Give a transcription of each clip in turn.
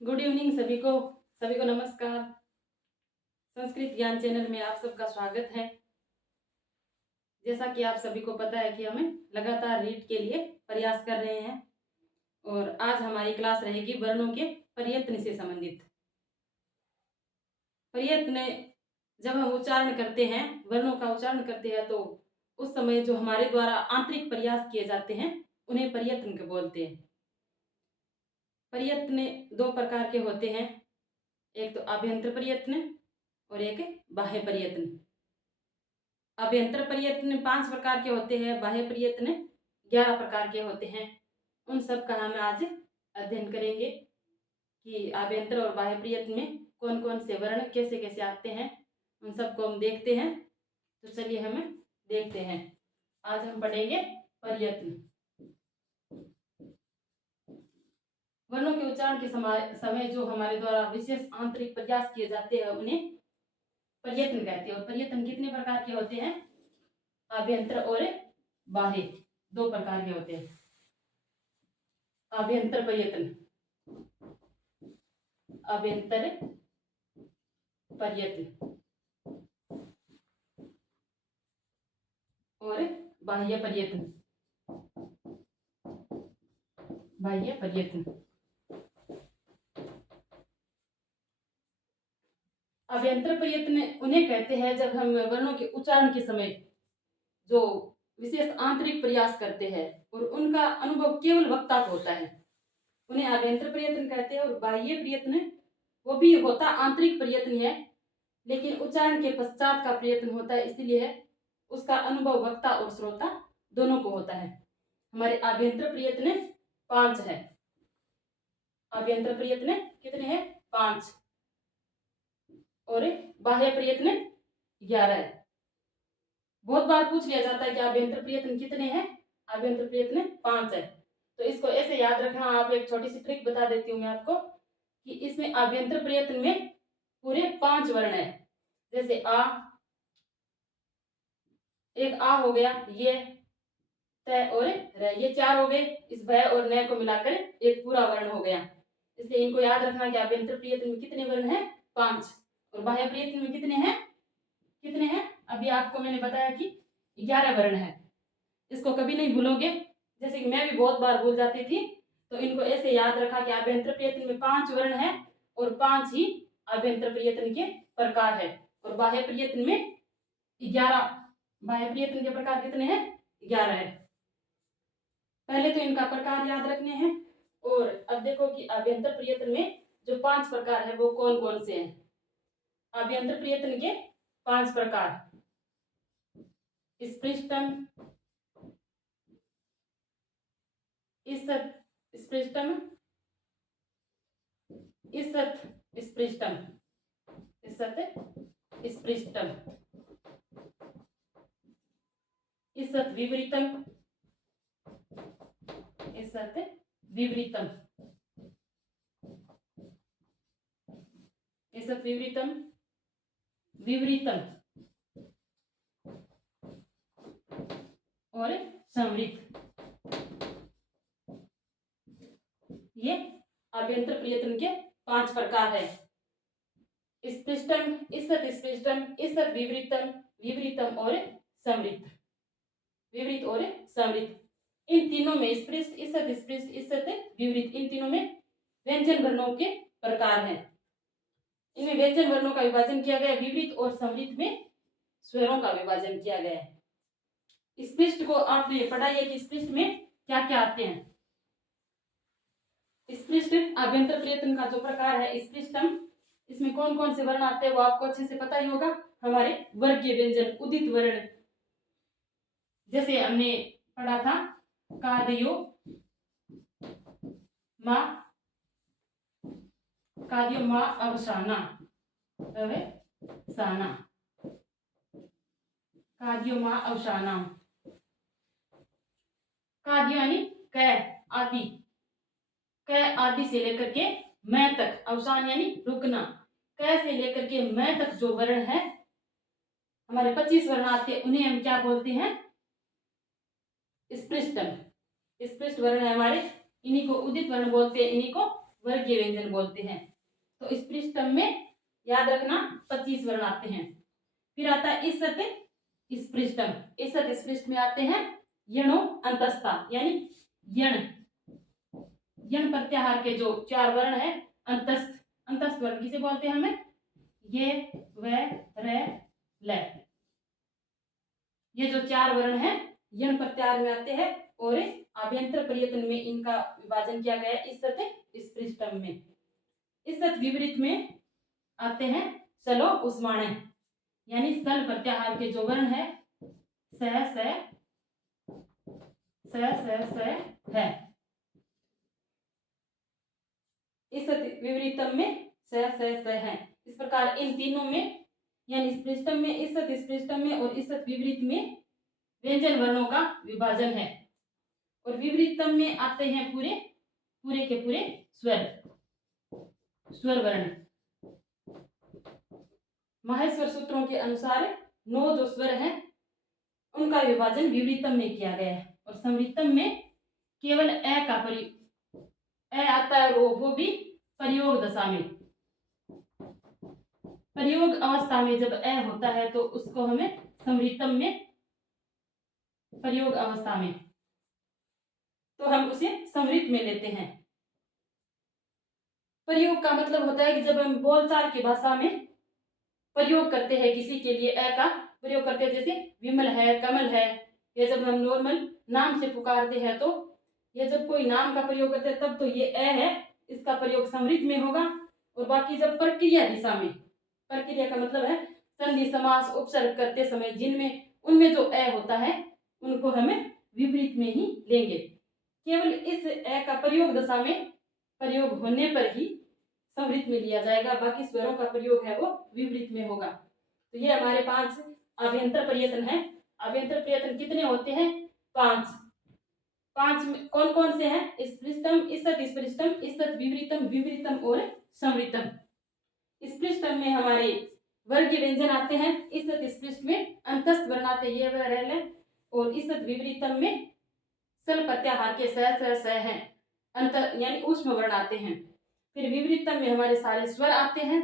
Good evening सभी को नमस्कार। संस्कृत ज्ञान चैनल में आप सबका स्वागत है। जैसा कि आप सभी को पता है कि हमें लगातार रीड के लिए प्रयास कर रहे हैं और आज हमारी क्लास रहेगी वर्णों के प्रयत्न से संबंधित। प्रयत्न जब हम उच्चारण करते हैं, वर्णों का उच्चारण करते हैं, तो उस समय जो हमारे द्वारा आंतरिक प्रयास किए जाते हैं उन्हें प्रयत्न बोलते हैं। प्रयत्न दो प्रकार के होते हैं, एक तो आभ्यंतर प्रयत्न और एक बाह्य प्रयत्न। आभ्यंतर प्रयत्न 5 प्रकार के होते हैं, बाह्य प्रयत्न 11 प्रकार के होते हैं। उन सब का हम आज अध्ययन करेंगे कि आभ्यंतर और बाह्य प्रयत्न में कौन कौन से वर्ण कैसे कैसे आते हैं, उन सबको हम देखते हैं। तो चलिए हम देखते हैं। आज हम पढ़ेंगे प्रयत्न। वर्णों के उच्चारण के समय जो हमारे द्वारा विशेष आंतरिक प्रयास किए जाते हैं उन्हें प्रयत्न कहते हैं। और प्रयत्न कितने प्रकार के होते हैं? आभ्यंतर और बाह्य, 2 प्रकार के होते हैं। आभ्यंतर प्रयत्न, आभ्यंतर प्रयत्न और बाह्य प्रयत्न, बाह्य प्रयत्न। आभ्यंतर प्रयत्न उन्हें कहते हैं जब हम वर्णों के उच्चारण के समय जो विशेष आंतरिक प्रयास करते हैं और उनका अनुभव केवल वक्ता को होता है, उन्हें आभ्यंतर प्रयत्न कहते हैं। और बाह्य प्रयत्न वो भी होता आंतरिक प्रयत्न है, लेकिन उच्चारण के पश्चात का प्रयत्न होता है, इसलिए उसका अनुभव वक्ता और श्रोता दोनों को होता है। हमारे आभ्यंतर प्रयत्न 5 है। आभ्यंतर प्रयत्न कितने हैं? 5। और बाह्य प्रयत्न 11 है। बहुत बार पूछ लिया जाता है कि आभ्यंतर प्रयत्न कितने हैं? आभ्यंतर प्रयत्न 5 है। तो इसको ऐसे याद रखना। आप एक छोटी सी ट्रिक बता देती हूँ मैं आपको कि इसमें आभ्यंतर प्रयत्न में पूरे 5 वर्ण है। जैसे आ, एक आ हो गया, ये त और र, ये 4 हो गए। इस भ और न को मिलाकर एक पूरा वर्ण हो गया। इसलिए इनको याद रखना कि आभ्यंतर प्रयत्न में कितने वर्ण हैं? 5। और बाह्य प्रयत्न में कितने हैं? कितने हैं? अभी आपको मैंने बताया कि 11 वर्ण है। इसको कभी नहीं भूलोगे, जैसे कि मैं भी बहुत बार भूल जाती थी। तो इनको ऐसे याद रखा कि आभ्यंतर प्रयत्न में 5 वर्ण है और 5 ही आभ्यंतर प्रयत्न के प्रकार है। और बाह्य प्रयत्न में 11। बाह्य प्रयत्न के प्रकार कितने हैं? 11 है। पहले तो इनका प्रकार याद रखने हैं। और अब देखो कि आभ्यंतर प्रयत्न में जो 5 प्रकार है वो कौन कौन से हैं। आभ्यंतर प्रयत्न के 5 प्रकार: स्पृष्टम, ईसत् स्पृष्टम, ईसत् स्पृष्टम, ईसत् स्पृष्टम, ईसत् विवृतम, ईसत् विवृतम, ईसत् विवृतम, विवृतम और संवृत। ये आभ्यंतर प्रयत्न के 5 प्रकार है। स्पृष्टम, ईसत् स्पृष्टम, ईसत् विवृतम, विवृतम और संवृत, विवृत और संवृत। इन तीनों में स्पृष्ट, ईसत् स्पृष्ट, ईसत् विवृत, इन तीनों में व्यंजन वर्णों के प्रकार हैं। इनमें व्यंजन वर्णों का विभाजन किया गया है। विवृत और संवृत में स्वरों का विभाजन किया गया है। स्पृष्ट को आपने पढ़ा है कि स्पृष्ट में क्या क्या आते हैं। स्पृष्ट आभ्यंतर प्रयत्न का जो प्रकार है स्पृष्टम, इसमें कौन कौन से वर्ण आते हैं वो आपको अच्छे से पता ही होगा। हमारे वर्गीय व्यंजन, उदित वर्ण, जैसे हमने पढ़ा था कादयो मा, कादयो मा अवसाना, साना, कादयो मा अवसाना। कादयो यानी क आदि, क आदि से लेकर के मैं तक, अवसान यानी रुकना। क से लेकर के मैं तक जो वर्ण है, हमारे 25 वर्ण आते हैं, उन्हें हम क्या बोलते हैं? स्पृष्टम। स्पृष्ट वर्ण है हमारे, इन्हीं को उदित वर्ण बोलते हैं, इन्हीं को वर्गीय व्यंजन बोलते हैं। तो स्पृष्टम में याद रखना 25 वर्ण आते हैं। फिर आता है ईसत स्पृष्टम। ईसत स्पृष्ट में आते हैं यणो अंतस्था, यानी यण यण प्रत्याहार के जो 4 वर्ण है अंतस्थ। अंतस्थ वर्ण किसे बोलते हैं हमें? ये व र ल, ये जो 4 वर्ण है यण प्रत्याहार में आते हैं और आभ्यंतर प्रयत्न में इनका विभाजन किया गया है ईसत स्पृष्टम में। ईसत विपरीत में आते हैं सलो उस्माणे, यानी सल प्रत्याहार के जो वर्ण है स है। इस विपरीतम में स है। इस प्रकार इन तीनों में, यानी स्पृष्टम में, ईसत स्पृष्टम में और ईसत विपरीत में व्यंजन वर्णों का विभाजन है। और विपरीतम में आते हैं पूरे पूरे के पूरे स्वर वर्ण। माहेश्वर सूत्रों के अनुसार 9 जो स्वर हैं उनका विभाजन विपरीतम में किया गया है। और समृतम में केवल ए का ए आता है, वो भी प्रयोग दशा में। प्रयोग अवस्था में जब ए होता है तो उसको हमें समृतम में, प्रयोग अवस्था में तो हम उसे समृत में लेते हैं। प्रयोग का मतलब होता है कि जब हम बोलचाल की भाषा में प्रयोग करते हैं, किसी के लिए ए का प्रयोग करते हैं, जैसे विमल है, कमल है, या जब हम नॉर्मल नाम से पुकारते हैं तो, या जब कोई नाम का प्रयोग करते हैं तब तो ये ए है, इसका प्रयोग समृत में होगा। और बाकी जब प्रक्रिया दिशा में, प्रक्रिया का मतलब है संधि समास उपसर्ग करते समय जिनमें उनमें जो ए होता है उनको हमें विपरीत में ही लेंगे। केवल इस ए का प्रयोग दशा में प्रयोग होने पर ही समृत में लिया जाएगा, बाकी स्वरों का प्रयोग है वो विपरीत में होगा। तो ये हमारे 5 अभ्यंतर प्रयत्न है। अभ्यंतर प्रयत्न कितने होते हैं? 5 में कौन कौन से हैं? स्पृष्टम, ईसत स्पृष्टम, ईसत विपरीतम, विपरीतम और समृतम। स्पृष्टम में हमारे वर्गीय व्यंजन आते हैं, ईसत स्पृष्ट में अंतस्थ वर्ण आते ये वह रह, और ईसत विपरीतम में सल प्रत्याहार के स हैं, अंतर यानी ऊष्म वर्ण आते हैं। फिर विपरीतम में हमारे सारे स्वर आते हैं।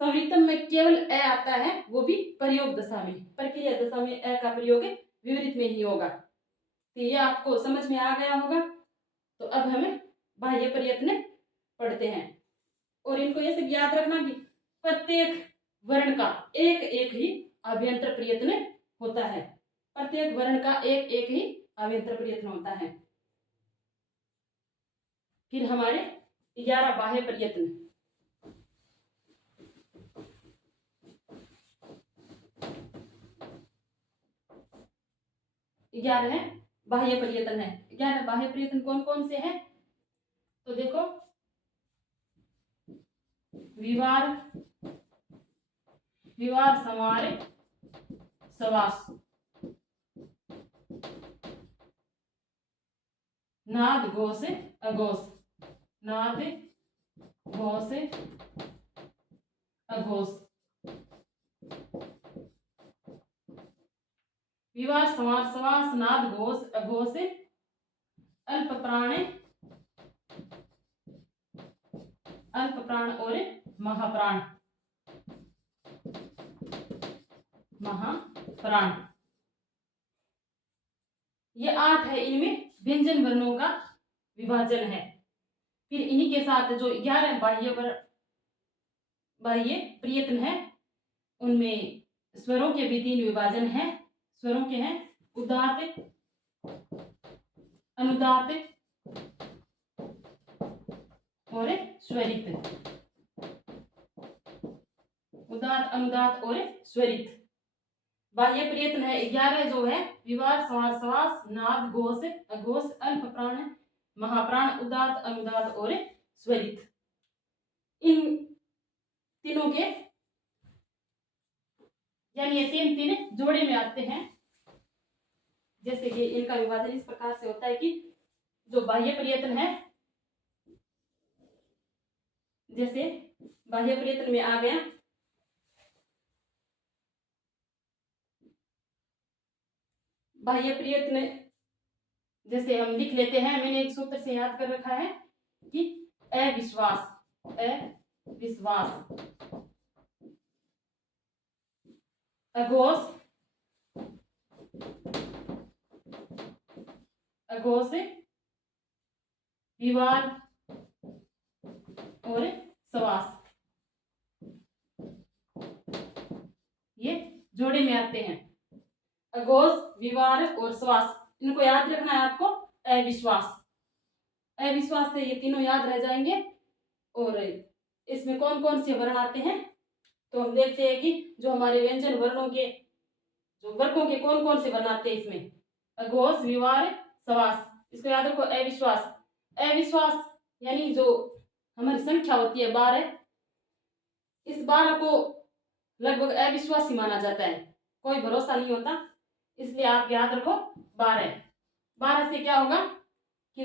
समृतम में केवल ए आता है, वो भी प्रयोग दशा में, प्रक्रिया दशा में ए का प्रयोग विपरीत में ही होगा। तो ये आपको समझ में आ गया होगा। तो अब हमें बाह्य प्रयत्न पढ़ते हैं, और इनको ये सब याद रखना कि प्रत्येक वर्ण का एक एक ही अभ्यंतर प्रयत्न होता है। प्रत्येक वर्ण का एक एक ही अभ्यंतर प्रयत्न होता है। फिर हमारे 11 बाह्य प्रयत्न। 11 है बाह्य प्रयत्न है। 11 बाह्य प्रयत्न कौन कौन से हैं? तो देखो, विवार, समार, समास, नाद, घोष, अघोष, नाद, घोष, अघोष। विवार, समार, समास, नाद, घोष, अघोष, अल्प प्राण, और महाप्राण। ये 8 है, इनमें व्यंजन वर्णों का विभाजन है। फिर इन्हीं के साथ जो 11 बाह्य प्रयत्न है उनमें स्वरों के भी 3 विभाजन है। स्वरों के हैं उदात्त, अनुदात्त और स्वरित। उदात्त, अनुदात्त और स्वरित। बाह्य प्रयत्न है 11 जो है विवार, समार, समास, नाद, घोष, अघोष, अल्प प्राण, महाप्राण, उदात्त, अनुदात्त और स्वरित। इन तीनों के, यानी ये 3 जोड़े में आते हैं। जैसे कि इनका विभाजन इस प्रकार से होता है कि जो बाह्य प्रयत्न है, जैसे बाह्य प्रयत्न में आ गया बाह्य प्रयत्न, जैसे हम लिख लेते हैं, मैंने एक सूत्र से याद कर रखा है कि अविश्वास, अविश्वास। अघोष, अघोष, विवाद और श्वास, ये जोड़े में आते हैं। अघोष, विवाद और श्वास, इनको याद रखना है आपको। अविश्वास, अविश्वास से ये तीनों याद रह जाएंगे। और इसमें कौन कौन से वर्ण आते हैं तो हम देखते हैं कि जो हमारे व्यंजन वर्णों के जो वर्गों के कौन कौन से वर्ण आते हैं इसमें। अघोष, विवाद, श्वास, इसको याद रखो। अविश्वास, अविश्वास यानी जो हमारी संख्या होती है 12, इस 12 को लगभग अविश्वासी माना जाता है, कोई भरोसा नहीं होता, इसलिए आप याद रखो 12। 12 से क्या होगा कि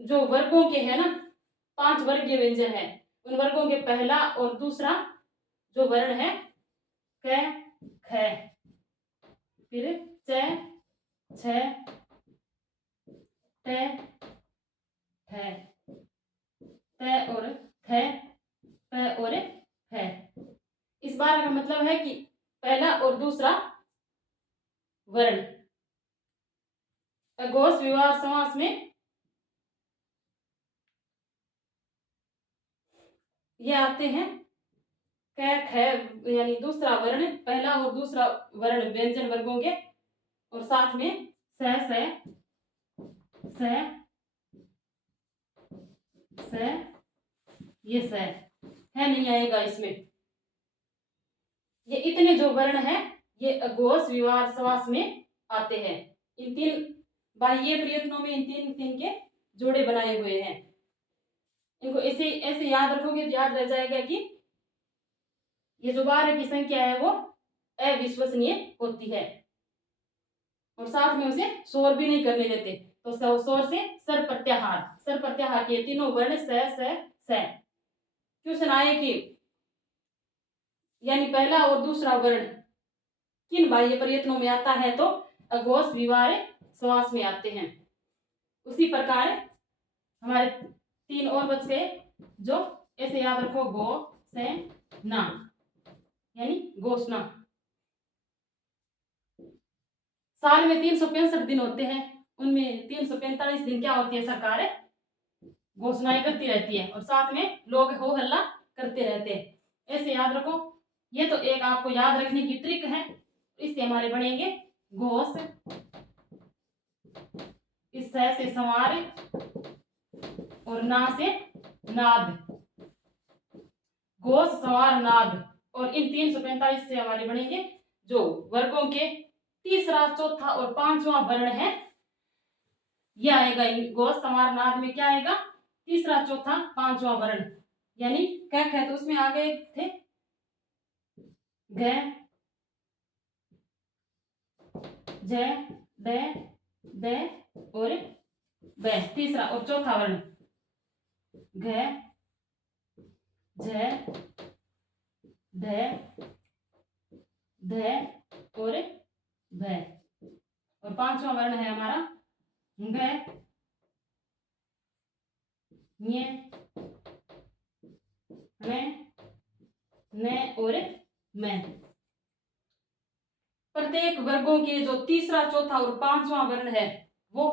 जो वर्गों के है ना 5 वर्गीय व्यंजन है, उन वर्गों के पहला और दूसरा जो वर्ण है क, ख, फिर च, छ, ट, ठ, त और थ, प और फ। इस बार का मतलब है कि पहला और दूसरा वर्ण। अघोष, विवाद, समास में ये आते हैं क, ख यानी दूसरा वर्ण, पहला और दूसरा वर्ण व्यंजन वर्गों के, और साथ में स, ये स है नहीं आएगा इसमें। ये इतने जो वर्ण है ये अघोष, विवाद, समास में आते हैं। इन 3 बाह्य प्रयत्नों में इन 3 के जोड़े बनाए हुए हैं। इनको ऐसे ऐसे याद रखोगे तो याद रह जाएगा कि ये जो 12 की संख्या है वो अविश्वसनीय होती है, और साथ में उसे शोर भी नहीं करने देते। तो शोर से सर प्रत्याहार, सर प्रत्याहार के तीनों वर्ण स। क्वेश्चन आए कि यानी पहला और दूसरा वर्ण किन बाह्य प्रयत्नों में आता है तो अघोष, विवाद, श्वास में आते हैं। उसी प्रकार हमारे 3 और बच गए, जो ऐसे याद रखो गो से ना यानी घोषणा। साल में 365 दिन होते हैं, उनमें 345 दिन क्या होती है सरकार घोषणाएं करती रहती है, और साथ में लोग हो हल्ला करते रहते हैं। ऐसे याद रखो। ये तो एक आपको याद रखने की ट्रिक है। इससे हमारे बनेंगे घोष, इस से संवार और ना से नाद, घोष, संवार, नाद। और इन 345 से हमारे बनेंगे जो वर्गों के तीसरा, चौथा और 5वां वर्ण है, यह आएगा घोष, संवार, नाद में क्या आएगा तीसरा, चौथा, 5वां वर्ण। यानी क्या है तो उसमें आ गए थे ग, ज, द और ब, तीसरा और चौथा वर्ण घ, झ, ढ, ध और भ, और 5वां वर्ण है हमारा ग, ञ, न और मैं। प्रत्येक वर्गों के जो तीसरा, चौथा और 5वां वर्ण है वो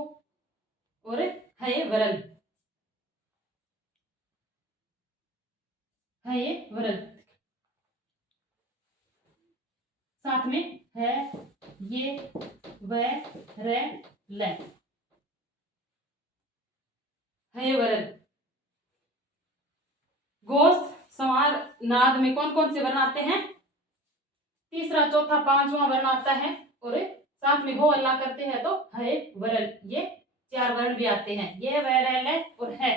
और है वरल, है ये वरल, साथ में है ये व र ल, है वरल। घोष, संवार, नाद में कौन कौन से वर्ण आते हैं तीसरा, चौथा, 5वां वर्ण आता है, और साथ में हो हल्ला करते हैं तो है वरल, ये 4 वर्ण भी आते हैं। ये व र ल और है,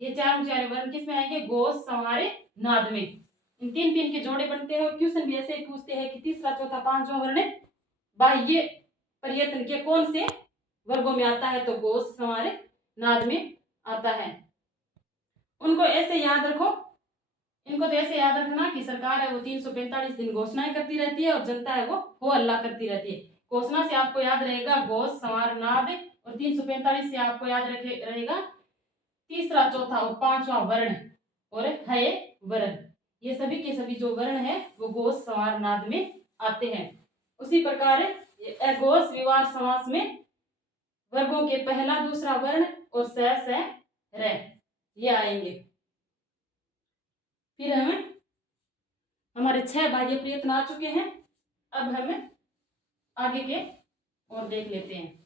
ये चारों वर्ण किस में आएंगे घोष, संवार, नाद में। इन 3 के जोड़े बनते हैं। और क्वेश्चन भी ऐसे पूछते हैं कि तीसरा, चौथा, 5वां वर्ण बाह्य प्रयत्न के कौन से वर्गों में आता है तो घोष, संवार, नाद में आता है। उनको ऐसे याद रखो। इनको तो ऐसे याद रखना कि सरकार है वो 345 दिन घोषणाएं करती रहती है और जनता है वो हो हल्ला करती रहती है। घोषणा से आपको याद रहेगा घोष, संवार, नाद, और 345 से आपको याद रहेगा तीसरा, चौथा और पांचवा वर्ण और है वर्ण, ये सभी के सभी जो वर्ण है वो घोष सवार नाद में आते हैं। उसी प्रकार अघोष विवार समास में वर्गों के पहला दूसरा वर्ण और स र ये आएंगे। फिर हमें हमारे 6 बाह्य प्रयत्न आ चुके हैं। अब हमें आगे के और देख लेते हैं।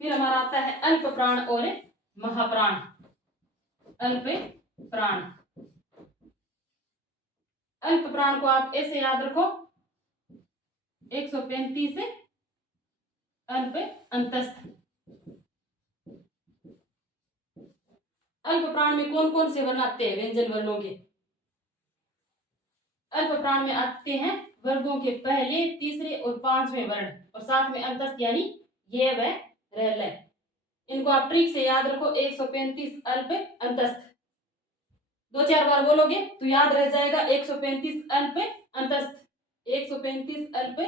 फिर हमारा आता है अल्प प्राण और महाप्राण। अल्प प्राण, अल्प प्राण को आप ऐसे याद रखो, 135 से अल्प अंतस्थ। अल्प प्राण में कौन कौन से वर्ण आते हैं व्यंजन वर्णों के? अल्प प्राण में आते हैं वर्गों के पहले, तीसरे और पांचवें वर्ण और साथ में अंतस्थ यानी ये व रह। इनको आप ट्रिक से याद रखो, 135 अल्प अंतस्थ। 2-4 बार बोलोगे तो याद रह जाएगा 135 अल्प अंतस्थ, 135 अल्प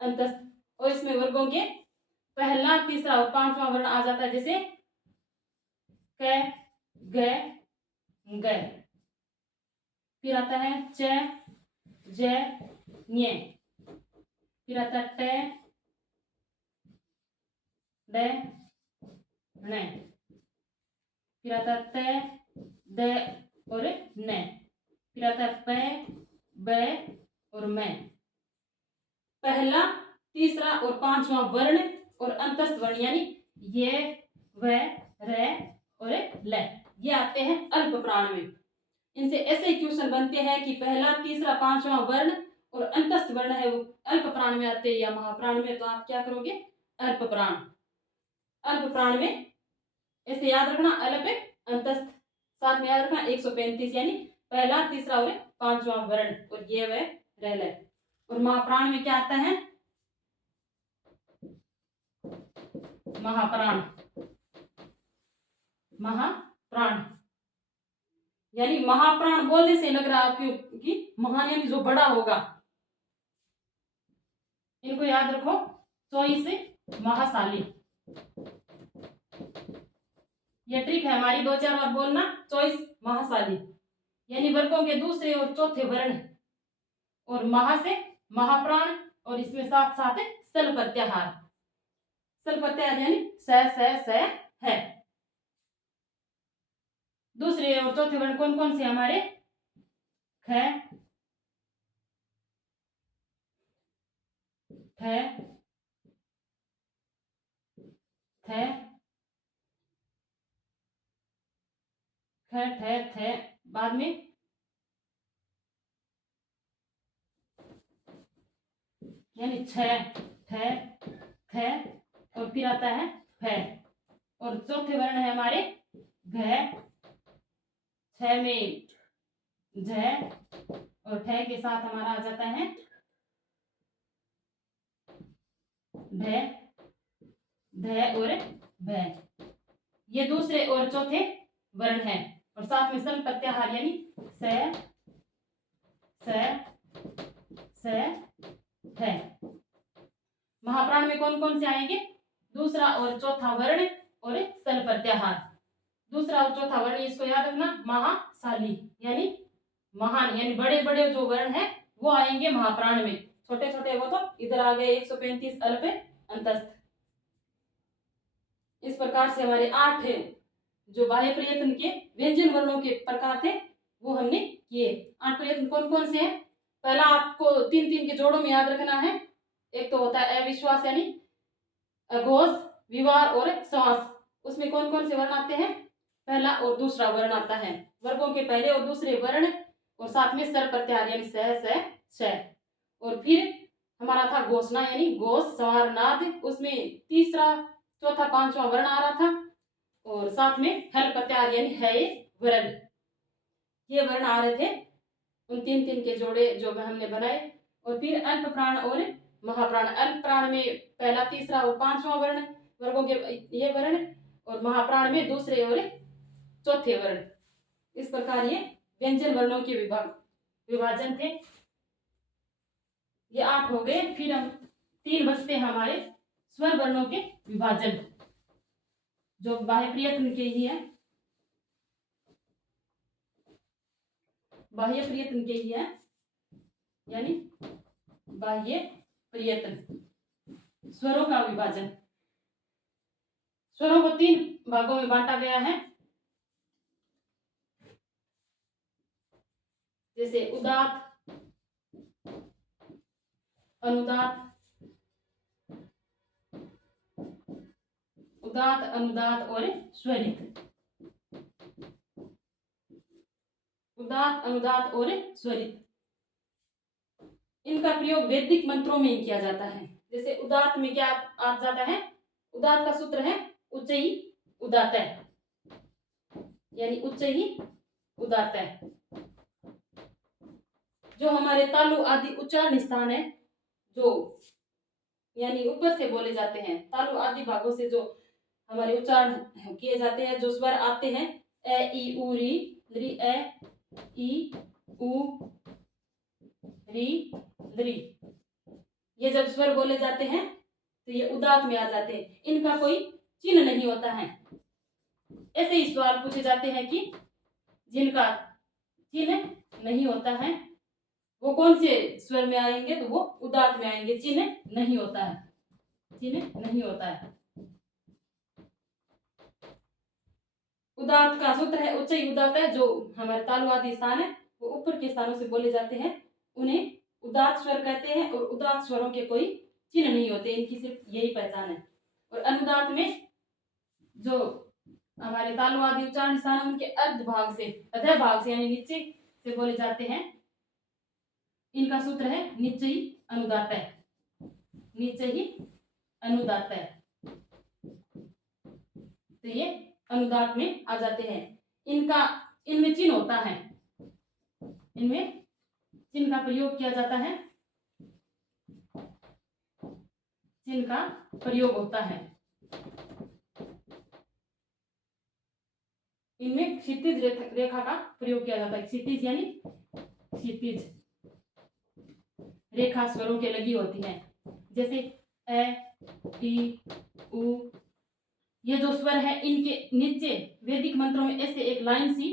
अंतस्थ। और इसमें वर्गों के पहला, तीसरा और पांचवा वर्ण आ जाता है, जैसे क, ग, ग। फिर आता है च, ज, ञ। फिर आता है ट, ड, ण। फिर आता है त, द और न। फिर आता है प, ब और म। पहला, तीसरा और पांचवा वर्ण और अंतस्थ वर्ण यानी ये व र और ल, ये आते हैं अल्प प्राण में। इनसे ऐसे क्वेश्चन बनते हैं कि पहला, तीसरा, पांचवा वर्ण और अंतस्थ वर्ण है वो अल्प प्राण में आते हैं या महाप्राण में, तो आप क्या करोगे? अल्प प्राण। अल्प प्राण में ऐसे याद रखना, अल्प अंतस्थ, साथ में याद रखना 135 यानी पहला, तीसरा और पांचवा वर्ण और ये व रह। और महाप्राण में क्या आता है? महाप्राण। महाप्राण यानी महाप्राण बोलने से लग रहा है आपको कि महान यानी जो बड़ा होगा। इनको याद रखो, 24 महाशाली। ये ट्रिक है हमारी, 2-4 बार बोलना, 24 महाशाली यानी वर्गों के दूसरे और चौथे वर्ण और महा से महाप्राण और इसमें साथ साथ सल प्रत्याहार। सल प्रत्याहार यानी स है। दूसरे और चौथे वर्ण कौन कौन से हमारे? ख, ठ, थ, ख, ठ, थ, बाद में यानी छ, ठ, थ और फिर आता है फ। और चौथे वर्ण है हमारे घ, छ में झ और ठ के साथ हमारा आ जाता है ढ, ध और भ। ये दूसरे और चौथे वर्ण है और साथ में सल प्रत्याहार यानी स है। महाप्राण में कौन कौन से आएंगे? दूसरा और चौथा वर्ण और सल प्रत्याहार। दूसरा और चौथा वर्ण इसको याद रखना, महाशाली यानी महान यानी बड़े बड़े जो वर्ण है वो आएंगे महाप्राण में, छोटे छोटे वो तो इधर आ गए 135 अल्प अंतस्थ। इस प्रकार से हमारे 8 जो बाह्य प्रयत्न के व्यंजन वर्णों के प्रकार थे वो हमने किए। 8 प्रयत्न कौन कौन से हैं? पहला आपको 3-3 के जोड़ों में याद रखना है। एक तो होता है अविश्वास यानी अघोष, विवार और समास। उसमें कौन कौन से वर्ण आते हैं? पहला और दूसरा वर्ण आता है, वर्गों के पहले और दूसरे वर्ण और साथ में सर प्रत्याहार यानी स। और फिर हमारा था घोषणा यानी घोष संवार नाद, उसमें तीसरा, चौथा, पांचवा वर्ण आ रहा था और साथ में हल प्रत्याहार यानी है वर्ण, ये वर्ण आ रहे थे। उन 3-3 के जोड़े जो हमने बनाए। और फिर अल्प प्राण और महाप्राण। अल्प प्राण में पहला, तीसरा और पांचवा वर्ण, वर्गों के ये वर्ण, और महाप्राण में दूसरे और चौथे वर्ण। इस प्रकार ये व्यंजन वर्णों के विभाजन थे। ये 8 हो गए। फिर हम तीन बचते हैं हमारे स्वर वर्णों के विभाजन, जो बाह्य प्रयत्न के ही है, बाह्य प्रयत्न के ही है, यानी बाह्य प्रयत्न, स्वरों का विभाजन। स्वरों को तीन भागों में बांटा गया है, जैसे उदात्त, अनुदात्त, उदात्त, अनुदात्त और स्वरित। उदात्त, अनुदात्त और स्वरित, इनका प्रयोग वैदिक मंत्रों में ही किया जाता है। जैसे उदात्त में क्या आ जाता है, उदात्त का सूत्र है उच्च ही उदात्त है, यानी उच्च ही उदात्त है। जो हमारे तालु आदि उच्चारण स्थान है, जो यानी ऊपर से बोले जाते हैं, तालु आदि भागों से जो हमारे उच्चारण किए जाते हैं, जो स्वर आते हैं, ए ई उ री, री ए ई उ री री, ये जब स्वर बोले जाते हैं तो ये उदात्त में आ जाते हैं, इनका कोई चिन्ह नहीं होता है। ऐसे ही सवाल पूछे जाते हैं कि जिनका चिन्ह नहीं होता है वो कौन से स्वर में आएंगे, तो वो उदात्त में आएंगे, चिन्ह नहीं होता है, चिन्ह नहीं होता है। उदात्त का सूत्र है उच्च ही उदात्त है, जो हमारे तालु आदि स्थान है वो ऊपर के स्थानों से बोले जाते हैं, उन्हें उदात्त स्वर कहते हैं। और उदात्त स्वरों के कोई चिन्ह नहीं होते, इनकी सिर्फ यही पहचान है। और अनुदात्त में जो हमारे तालु आदि उच्चारण स्थान है, उनके अर्ध भाग से, अधः भाग से यानी नीचे से बोले जाते हैं, इनका सूत्र है नीचे ही अनुदात्त है, नीचे ही अनुदात्त है, तो ये अनुदात्त में आ जाते हैं। इनमें चिन्ह होता है, इनमें चिन्ह का प्रयोग किया जाता है, चिन्ह का प्रयोग होता है। इनमें क्षितिज रेखा का प्रयोग किया जाता है। क्षितिज यानी क्षितिज रेखा स्वरों के लगी होती है, जैसे ए ई उ, ये जो स्वर है इनके नीचे वैदिक मंत्रों में ऐसे एक लाइन सी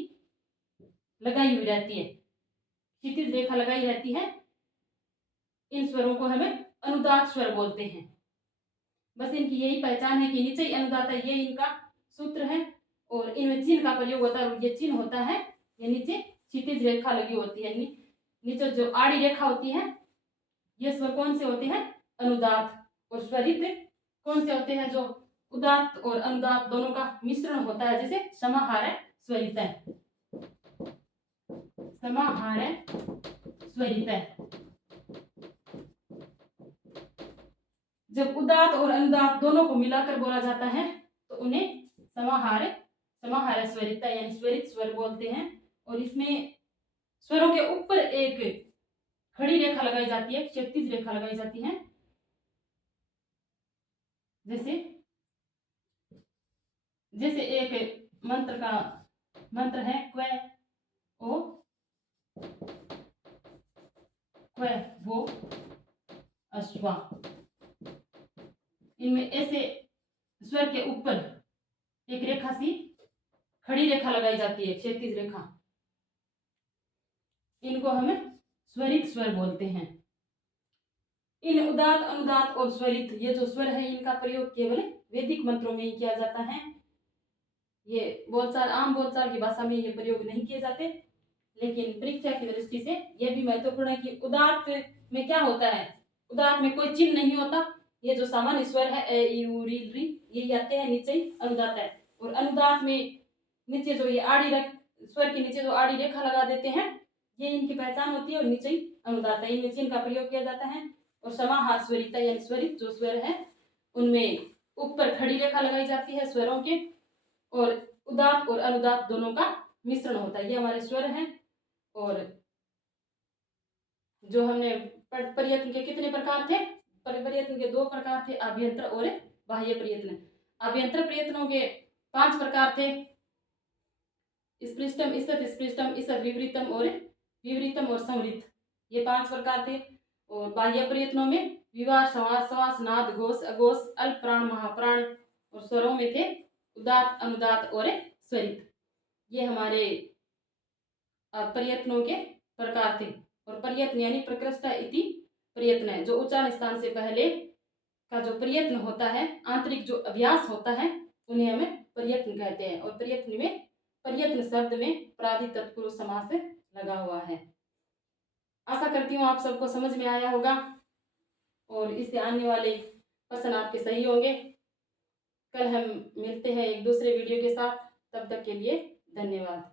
लगाई हुई रहती है, क्षितिज रेखा लगाई रहती है। इन स्वरों को हमें अनुदात्त स्वर बोलते हैं। बस इनकी यही पहचान है कि नीचे ही अनुदात्त है, ये इनका सूत्र है। और इनमें चिन्ह का प्रयोग होता है, और ये चिन्ह होता है, ये नीचे क्षितिज रेखा लगी होती है, नीचे जो आड़ी रेखा होती है, ये स्वर कौन से होते हैं, अनुदात्त। और स्वरित कौन से होते हैं, जो उदात्त और अनुदात्त दोनों का मिश्रण होता है, जैसे समाहार स्वरित है, समाहार स्वरित है। जब उदात्त और अनुदात्त दोनों को मिलाकर बोला जाता है तो उन्हें समाहार स्वरित यानी स्वरित स्वर बोलते हैं। और इसमें स्वरों के ऊपर एक खड़ी रेखा लगाई जाती है, क्षैतिज रेखा लगाई जाती है, जैसे एक मंत्र है क्व ओ क्व वो अश्वा, इनमें ऐसे स्वर के ऊपर एक रेखा सी खड़ी रेखा लगाई जाती है, क्षैतिज रेखा, इनको हमें स्वरित स्वर बोलते हैं। इन उदात्त, अनुदात्त और स्वरित ये जो स्वर है, इनका प्रयोग केवल वैदिक मंत्रों में ही किया जाता है। ये बोलचाल, आम बोलचाल की भाषा में ये प्रयोग नहीं किए जाते, लेकिन परीक्षा की दृष्टि से यह भी महत्वपूर्ण है कि उदात्त में क्या होता है, उदात्त में कोई चिन्ह नहीं होता, ये जो सामान्य स्वर है ए ई उ री री यही आते हैं, नीचे ही अनुदात्त है। और अनुदात्त में नीचे जो ये आड़ी स्वर के नीचे जो आड़ी रेखा लगा देते हैं, ये इनकी पहचान होती है, और नीचे ही अनुदात्त है, इनमें चिन्ह का प्रयोग किया जाता है। और समाहार स्वरित यानी स्वरित जो स्वर है उनमें ऊपर खड़ी रेखा लगाई जाती है स्वरों के, और उदात्त और अनुदात्त दोनों का मिश्रण होता है, ये हमारे स्वर हैं। और जो हमने प्रयत्न के कितने प्रकार थे, प्रयत्न के 2 प्रकार थे, अभ्यंतर और बाह्य प्रयत्न। अभ्यंतर प्रयत्नों के 5 प्रकार थे, स्पृष्टम, ईषत् स्पृष्टम, ईषत् विपरीतम और संवृत, ये 5 प्रकार थे। और बाह्य प्रयत्नों में विवाह, समास, समास, नाद, घोष, अघोष, अल्प प्राण, महाप्राण, और स्वरों में थे उदात, अनुदात और स्वरित। ये हमारे प्रयत्नों के प्रकार थे। और प्रयत्न यानी प्रकृष्ट इति प्रयत्न है, जो उच्चारण स्थान से पहले का जो प्रयत्न होता है, आंतरिक जो अभ्यास होता है, उन्हें हमें प्रयत्न कहते हैं। और प्रयत्न शब्द में प्रादि तत्पुरुष समास लगा हुआ है। आशा करती हूँ आप सबको समझ में आया होगा और इससे आने वाले प्रश्न आपके सही होंगे। कल हम मिलते हैं एक दूसरे वीडियो के साथ, तब तक के लिए धन्यवाद।